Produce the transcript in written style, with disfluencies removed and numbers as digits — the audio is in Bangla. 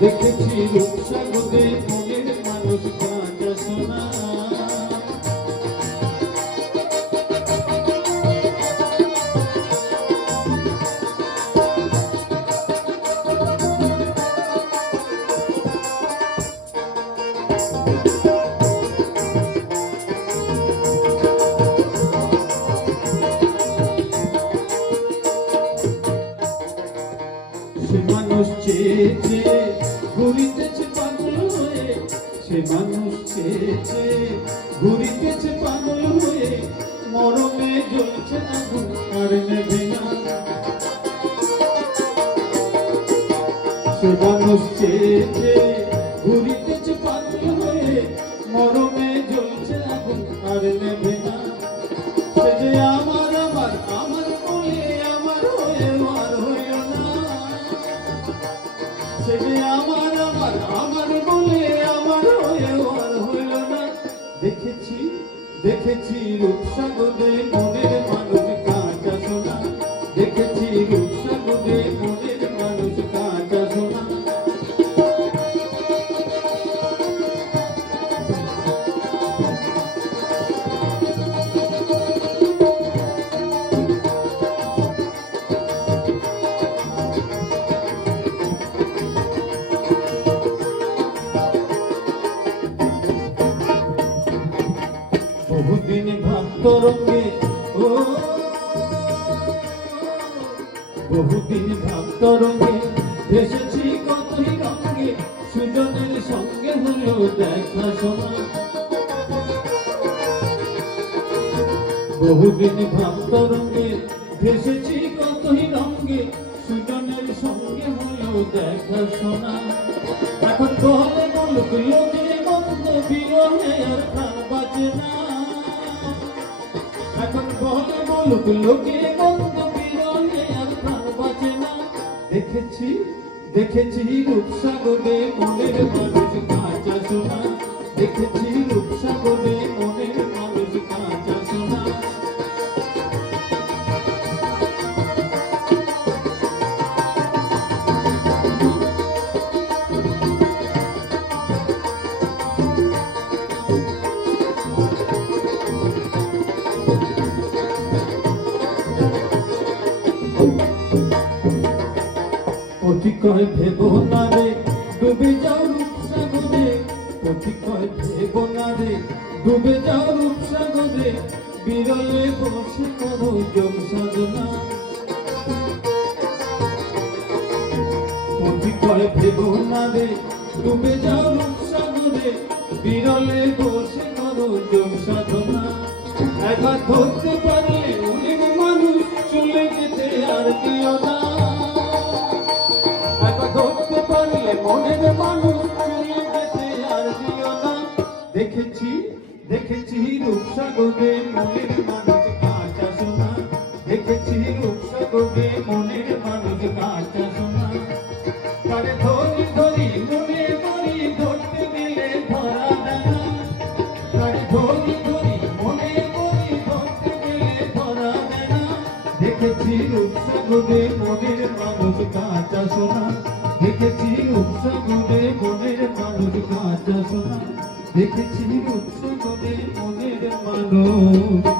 দেখেছি রূপসাগরে মনের মানুষ কাঁচা সোনা। সে মানুষ চেয়ে চেয়ে ঘুরিতেছে পাগল হয়ে, সে মানুষ চেয়ে চেয়ে ঘুরিতেছে পাগল হয়ে, মরমে জ্বলছে আগুন আর নেবে না। সে মানুষ চেয়ে চেয়ে ঘুরিতেছে পাগল হয়ে, মরমে জ্বলছে আগুন আর নেবে না। সে যে আমার আমার আমার বলে আমার হয়ে আর হইল না। সে যে আমার আমার আমার বলে আমার হয়ে আর হইল না। দেখেছি দেখেছি রূপসাগরে মনের মানুষ কাঁচা সোনা। দেখেছি রূপসাগরে মনের মানুষ কাঁচা সোনা। বহুদিন ভাবত রঙে ও, বহুদিন ভাবত রঙে ভেসেছি কতই রঙে, সুজনের সঙ্গে হলো দেখা শোনা। বহুদিন ভাবত রঙে ভেসেছি কতই রঙে, সুজনের সঙ্গে হলো দেখা শোনা। এখন বলে বলুক লোকে মন্দ বিরহে আর প্রাণ বাঁচে না। এখন বলে বলুক লোকে মন্দ বিরহে আর প্রাণ বাঁচে না। দেখেছি দেখেছি রূপসাগরে মনের মানুষ কাঁচা সোনা। দেখেছি রূপসাগরে মনের মানুষ কাঁচা সোনা। অতিকয় ভেব না রে ডুবে যাও রূপসাগরে, অতিকয় ভেব না রে ডুবে যাও রূপসাগরে, বিরলে বসে করো যোগ সাধনা। অতিকয় ভেব না রে ডুবে যাও রূপসাগরে, বিরলে বসে করো যোগ সাধনা। একবার ধরতে পারলে মনের মানুষ চলে যেতে আর দিও না। ধরতে পারলে মনের মানুষ চলে যেতে আর দিও না। দেখেছি দেখেছি রূপসাগরে মনের মানুষ কাঁচা সোনা। দেখেছি রূপসাগরে মনের মানুষ কাঁচা সোনা। তারে ধরি ধরি মনে ধরি ধরতে গেলে ধরা দেয় না। তারে ধরি ধরি মনে ধরি ধরতে গেলে ধরা দেয় না। দেখেছি রূপসাগরে মনের মানুষ কাঁচা সোনা। দেখেছি রূপসাগরে মনের মানুষ কাঁচা সোনা। দেখেছি রূপসাগরে মনের মানুষ